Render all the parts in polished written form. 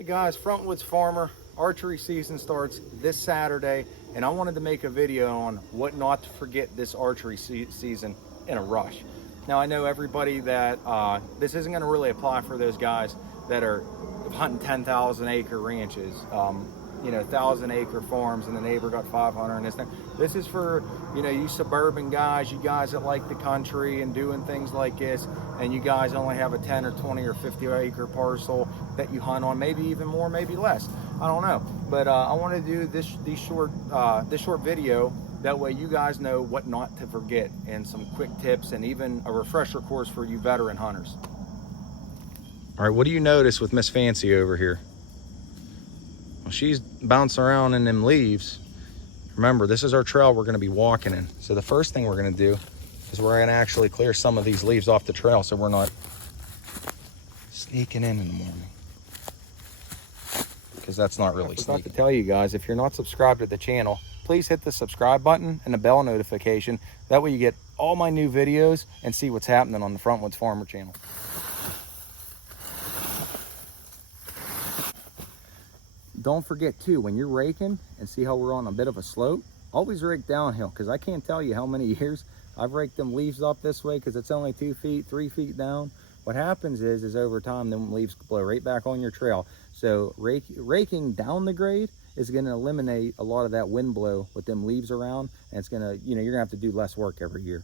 Hey guys, Frontwoods Farmer, archery season starts this Saturday, and I wanted to make a video on what not to forget this archery season in a rush. Now I know everybody that this isn't going to really apply for those guys that are hunting 10,000 acre ranches, 1,000 acre farms, and the neighbor got 500 and this thing. This is for, you suburban guys, you guys that like the country and doing things like this, and you guys only have a 10 or 20 or 50 acre parcel that you hunt on, maybe even more, maybe less. I don't know. But I want to do this short video. That way you guys know what not to forget and some quick tips and even a refresher course for you veteran hunters. All right, what do you notice with Miss Fancy over here? Well, she's bouncing around in them leaves. Remember, this is our trail we're going to be walking in. So the first thing we're going to do is we're going to actually clear some of these leaves off the trail so we're not sneaking in the morning. Because that's not really sneaking. I forgot to tell you guys, if you're not subscribed to the channel, please hit the subscribe button and the bell notification. That way you get all my new videos and see what's happening on the Frontwoods Farmer channel. Don't forget too, when you're raking, and see how we're on a bit of a slope, always rake downhill, because I can't tell you how many years I've raked them leaves up this way because it's only 2 feet, 3 feet down. What happens is over time, them leaves blow right back on your trail. So raking down the grade is going to eliminate a lot of that wind blow with them leaves around, and it's going to, you're going to have to do less work every year.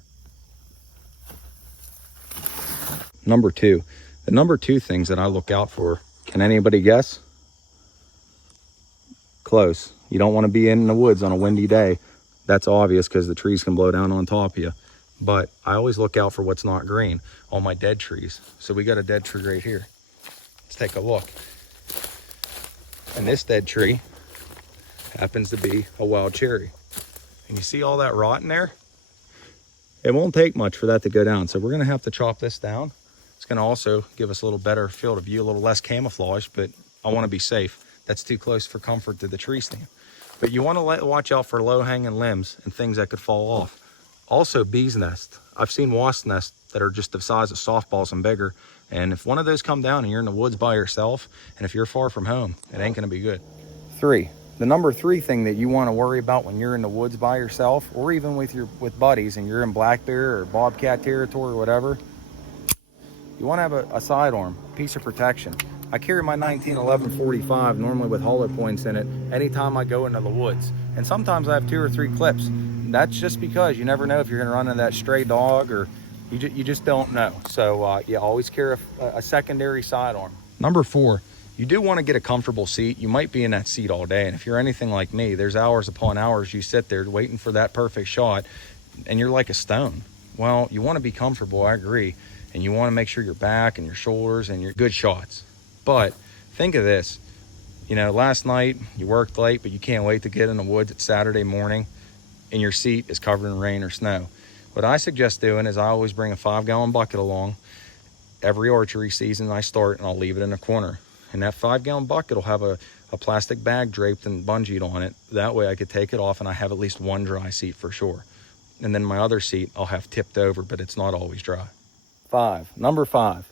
Number two, the number two things that I look out for, can anybody guess? Close. You don't want to be in the woods on a windy day. That's obvious because the trees can blow down on top of you. But I always look out for what's not green on my dead trees. So we got a dead tree right here. Let's take a look. And this dead tree happens to be a wild cherry. And you see all that rot in there? It won't take much for that to go down. So we're going to have to chop this down. It's going to also give us a little better field of view, a little less camouflage, but I want to be safe. That's too close for comfort to the tree stand. But you want to watch out for low-hanging limbs and things that could fall off. Also, bees' nests. I've seen wasp nests that are just the size of softballs and bigger. And if one of those come down and you're in the woods by yourself, and if you're far from home, it ain't going to be good. Three. The number three thing that you want to worry about when you're in the woods by yourself, or even with buddies, and you're in black bear or bobcat territory or whatever, you want to have a sidearm, piece of protection. I carry my 1911 45 normally with hollow points in it anytime I go into the woods. And sometimes I have 2 or 3 clips. That's just because you never know if you're going to run into that stray dog, or you just don't know. So yeah, always carry a secondary sidearm. Number 4, you do want to get a comfortable seat. You might be in that seat all day. And if you're anything like me, there's hours upon hours you sit there waiting for that perfect shot and you're like a stone. Well, you want to be comfortable, I agree. And you want to make sure your back and your shoulders and your good shots. But think of this, last night you worked late, but you can't wait to get in the woods. It's Saturday morning and your seat is covered in rain or snow. What I suggest doing is I always bring a 5-gallon bucket along every archery season I start, and I'll leave it in a corner. And that 5-gallon bucket will have a plastic bag draped and bungeed on it. That way I could take it off and I have at least one dry seat for sure. And then my other seat I'll have tipped over, but it's not always dry. Number five.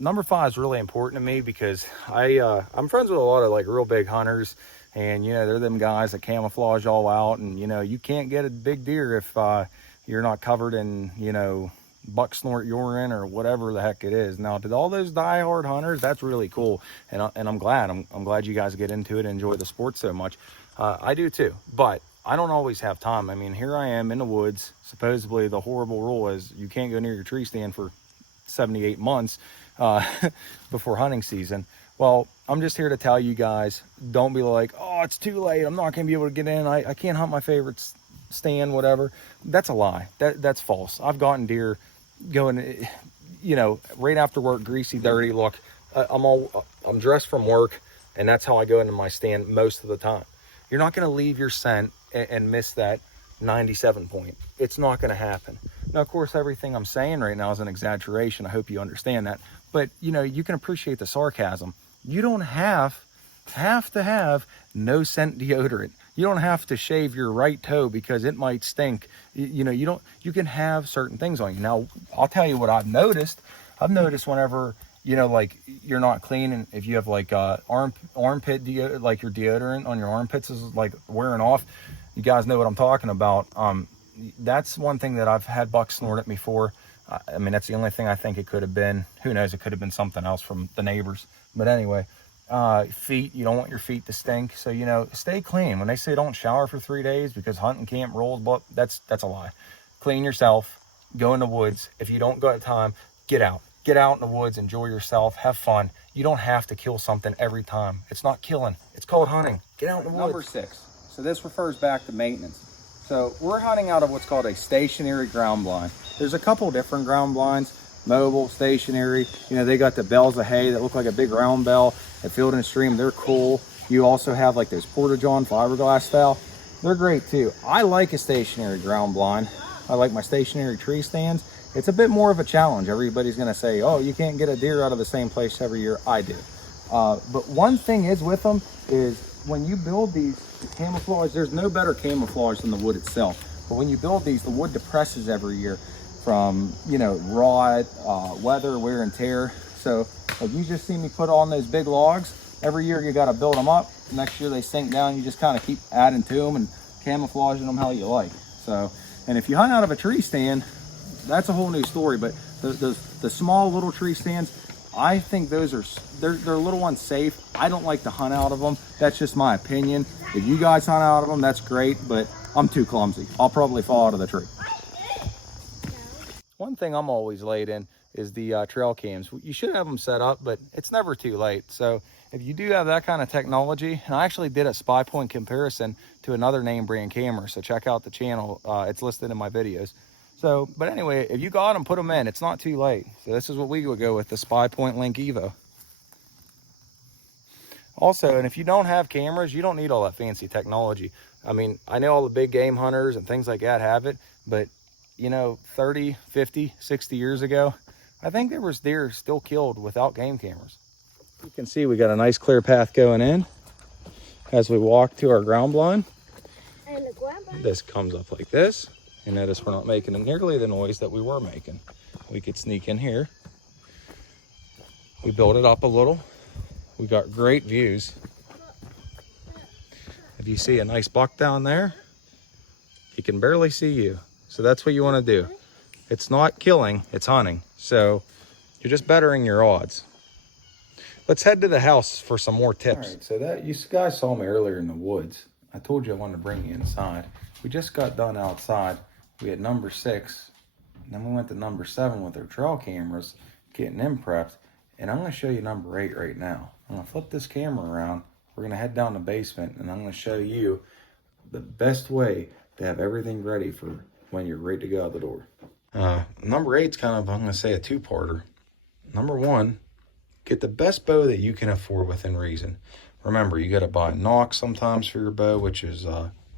Number 5 is really important to me because I'm friends with a lot of like real big hunters, and they're them guys that camouflage all out, and you can't get a big deer if you're not covered in buck snort urine or whatever the heck it is. Now, to all those diehard hunters, that's really cool, and I'm glad you guys get into it and enjoy the sport so much. I do too, but I don't always have time. I mean, here I am in the woods. Supposedly the horrible rule is you can't go near your tree stand for 78 months before hunting season. Well, I'm just here to tell you guys, don't be like, oh, it's too late, I'm not gonna be able to get in, I can't hunt my favorite stand, whatever. That's a lie. That's false. I've gotten deer going, right after work, greasy, dirty. Look, I'm dressed from work, and that's how I go into my stand most of the time. You're not going to leave your scent and miss that 97 point. It's not going to happen. Now, of course, everything I'm saying right now is an exaggeration. I hope you understand that. But, you can appreciate the sarcasm. You don't have to have no scent deodorant. You don't have to shave your right toe because it might stink. You can have certain things on you. Now, I'll tell you what I've noticed. I've noticed whenever you know, like you're not clean, and if you have like armpit like your deodorant on your armpits is like wearing off, you guys know what I'm talking about. That's one thing that I've had bucks snort at me for. I mean, that's the only thing I think it could have been. Who knows, it could have been something else from the neighbors. But anyway, feet, you don't want your feet to stink, so you know, stay clean. When they say don't shower for 3 days because hunting camp rules, but that's a lie. Clean yourself, go in the woods. If you don't got time, get out in the woods, enjoy yourself, have fun. You don't have to kill something every time. It's not killing, it's called hunting. Get out in the woods. Number 6, so this refers back to maintenance. So we're hunting out of what's called a stationary ground blind. There's a couple different ground blinds, mobile, stationary. You know, they got the bells of hay that look like a big round bell at Field and Stream. They're cool. You also have like those Porta-John fiberglass style. They're great too. I like a stationary ground blind. I like my stationary tree stands. It's a bit more of a challenge. Everybody's gonna say, oh, you can't get a deer out of the same place every year. I do. But one thing is with them is when you build these camouflage, there's no better camouflage than the wood itself. But when you build these, the wood depresses every year from, you know, rot, weather, wear and tear. So if you just see me put on those big logs, every year you got to build them up. Next year they sink down. You just kind of keep adding to them and camouflaging them how you like. So, and if you hunt out of a tree stand, that's a whole new story. But the small little tree stands, I think those are, they're little ones safe. I don't like to hunt out of them. That's just my opinion. If you guys hunt out of them, that's great, but I'm too clumsy. I'll probably fall out of the tree. One thing I'm always late in is the trail cams. You should have them set up, but it's never too late. So if you do have that kind of technology, and I actually did a spy point comparison to another name brand camera, so check out the channel. It's listed in my videos. So, but anyway, if you got them, put them in. It's not too late. So this is what we would go with, the Spy Point Link Evo. Also, and if you don't have cameras, you don't need all that fancy technology. I mean, I know all the big game hunters and things like that have it, but you know, 30, 50, 60 years ago, I think there was deer still killed without game cameras. You can see we got a nice clear path going in as we walk to our ground blind. This comes up like this. And notice we're not making nearly the noise that we were making. We could sneak in here. We built it up a little. We got great views. If you see a nice buck down there, he can barely see you. So that's what you want to do. It's not killing, it's hunting. So you're just bettering your odds. Let's head to the house for some more tips. All right, so that you guys saw me earlier in the woods. I told you I wanted to bring you inside. We just got done outside. We had number 6, and then we went to number 7 with our trail cameras, getting them prepped. And I'm going to show you number 8 right now. I'm going to flip this camera around. We're going to head down the basement, and I'm going to show you the best way to have everything ready for when you're ready to go out the door. Number 8's kind of, I'm going to say, a two-parter. Number 1, get the best bow that you can afford within reason. Remember, you got to buy a nock sometimes for your bow, which is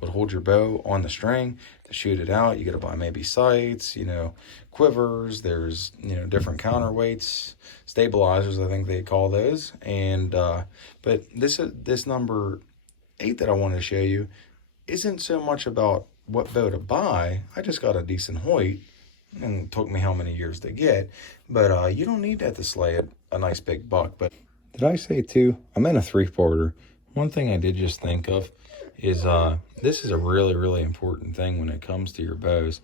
would hold your bow on the string to shoot it out. You got to buy maybe sights, you know, quivers. There's, you know, different counterweights, stabilizers, I think they call those. And but this number 8 that I wanted to show you isn't so much about what bow to buy. I just got a decent Hoyt, and it took me how many years to get. But you don't need that to slay a nice big buck. But did I say 2? I meant a 3-parter. One thing I did just think of is this is a really, really important thing when it comes to your bows.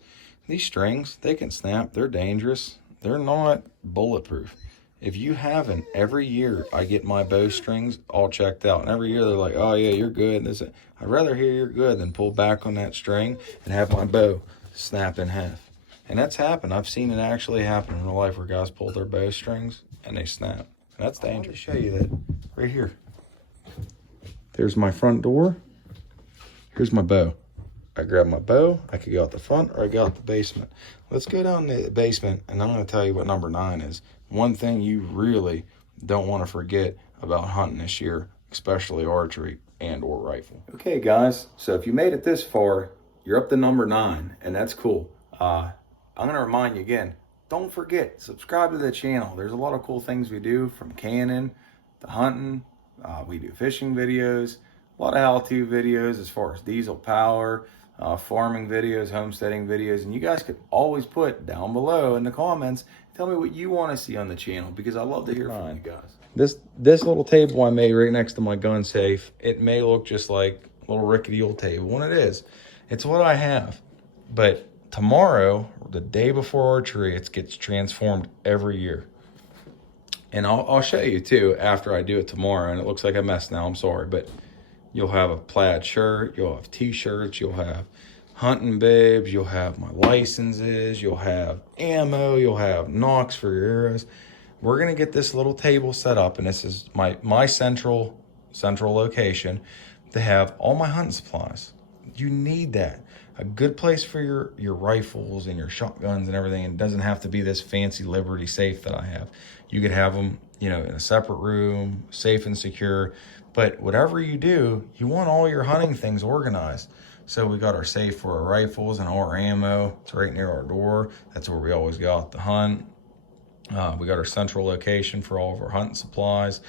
These strings, they can snap. They're dangerous. They're not bulletproof. If you haven't, every year I get my bow strings all checked out. And every year they're like, oh yeah, you're good. I'd rather hear you're good than pull back on that string and have my bow snap in half. And that's happened. I've seen it actually happen in real life where guys pull their bow strings and they snap. And that's dangerous. I'll show you that right here. There's my front door. Here's my bow. I grab my bow, I could go out the front or I go out the basement. Let's go down the basement and I'm going to tell you what number 9 is. One thing you really don't want to forget about hunting this year, especially archery and or rifle. Okay guys, so if you made it this far, you're up to number 9 and that's cool. I'm going to remind you again, don't forget, subscribe to the channel. There's a lot of cool things we do, from canning to hunting. We do fishing videos, a lot of how-to videos as far as diesel power, farming videos, homesteading videos, and you guys could always put down below in the comments Tell me what you want to see on the channel, because I love to hear from you guys. This little table I made right next to my gun safe, it may look just like a little rickety old table, and it is. It's what I have. But tomorrow, the day before archery, it gets transformed every year. And I'll show you too after I do it tomorrow. And it looks like a mess now, I'm sorry. But you'll have a plaid shirt, you'll have t-shirts, you'll have hunting bibs, you'll have my licenses, you'll have ammo, you'll have nocks for your arrows. We're gonna get this little table set up, and this is my central location to have all my hunting supplies. You need that. A good place for your rifles and your shotguns and everything. It doesn't have to be this fancy Liberty safe that I have. You could have them, in a separate room, safe and secure. But whatever you do, you want all your hunting things organized. So we got our safe for our rifles and all our ammo. It's right near our door. That's where we always go out to hunt. We got our central location for all of our hunting supplies.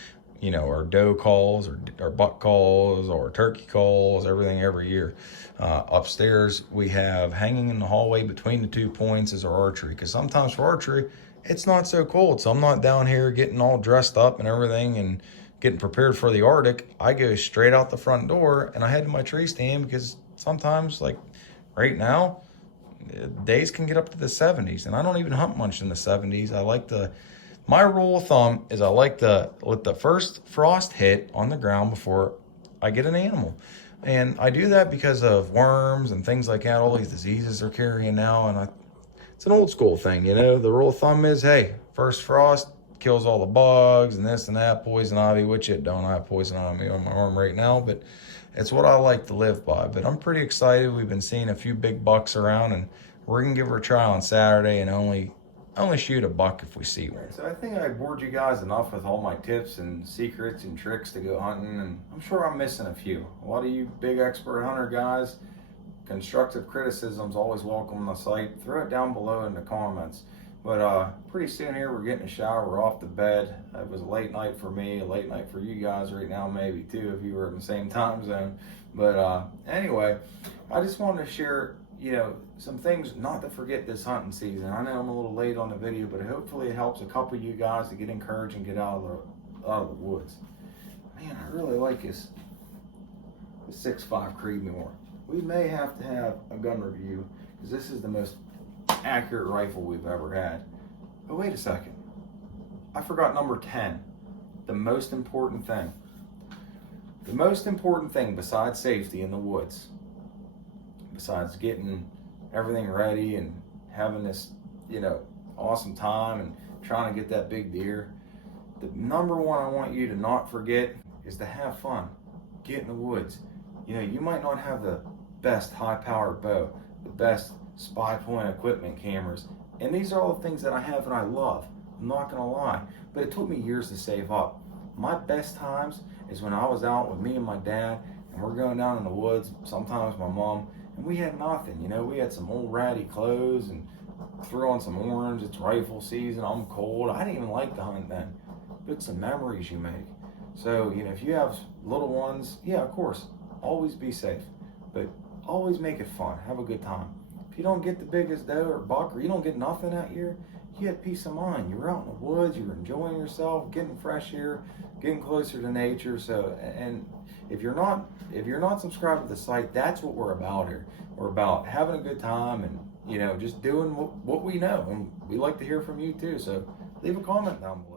Our doe calls, our buck calls, our turkey calls, everything every year. Upstairs, we have hanging in the hallway between the 2 points is our archery. Because sometimes for archery, it's not so cold. So I'm not down here getting all dressed up and everything and getting prepared for the Arctic. I go straight out the front door and I head to my tree stand, because sometimes, like right now, days can get up to the 70s, and I don't even hunt much in the 70s. My rule of thumb is I like to let the first frost hit on the ground before I get an animal. And I do that because of worms and things like that, all these diseases they're carrying now. And it's an old school thing, The rule of thumb is, hey, first frost kills all the bugs and this and that, poison ivy, which it don't. I have poison ivy on my arm right now, but it's what I like to live by. But I'm pretty excited. We've been seeing a few big bucks around, and we're gonna give her a try on Saturday and only shoot a buck if we see one. So I think I bored you guys enough with all my tips and secrets and tricks to go hunting, and I'm sure I'm missing a few. A lot of you big expert hunter guys, constructive criticism's always welcome on the site. Throw it down below in the comments. But pretty soon here, we're getting a shower, we're off to bed. It was a late night for me, a late night for you guys right now, maybe too, if you were in the same time zone. But anyway, I just wanted to share, some things not to forget this hunting season. I know I'm a little late on the video, but hopefully it helps a couple of you guys to get encouraged and get out of the woods. Man, I really like this 6.5 Creedmoor. We may have to have a gun review, because this is the most accurate rifle we've ever had. But wait a second, I forgot number 10. The most important thing besides safety in the woods, besides getting everything ready and having this awesome time and trying to get that big deer, the number one I want you to not forget is to have fun. Get in the woods. You might not have the best high-powered bow, the best spy point equipment, cameras, and these are all the things that I have and I love. I'm not gonna lie, but it took me years to save up. My best times is when I was out with me and my dad, and we're going down in the woods, sometimes my mom, and we had nothing. We had some old ratty clothes and threw on some orange. It's rifle season, I'm cold. I didn't even like to hunt then, but it's the memories you make. So if you have little ones, yeah, of course, always be safe, but always make it fun, have a good time. If you don't get the biggest doe or buck, or you don't get nothing that year, you have peace of mind. You're out in the woods, you're enjoying yourself, getting fresh air, getting closer to nature. So, and if you're not subscribed to the site, that's what we're about here. We're about having a good time and just doing what we know, and we like to hear from you too. So leave a comment down below.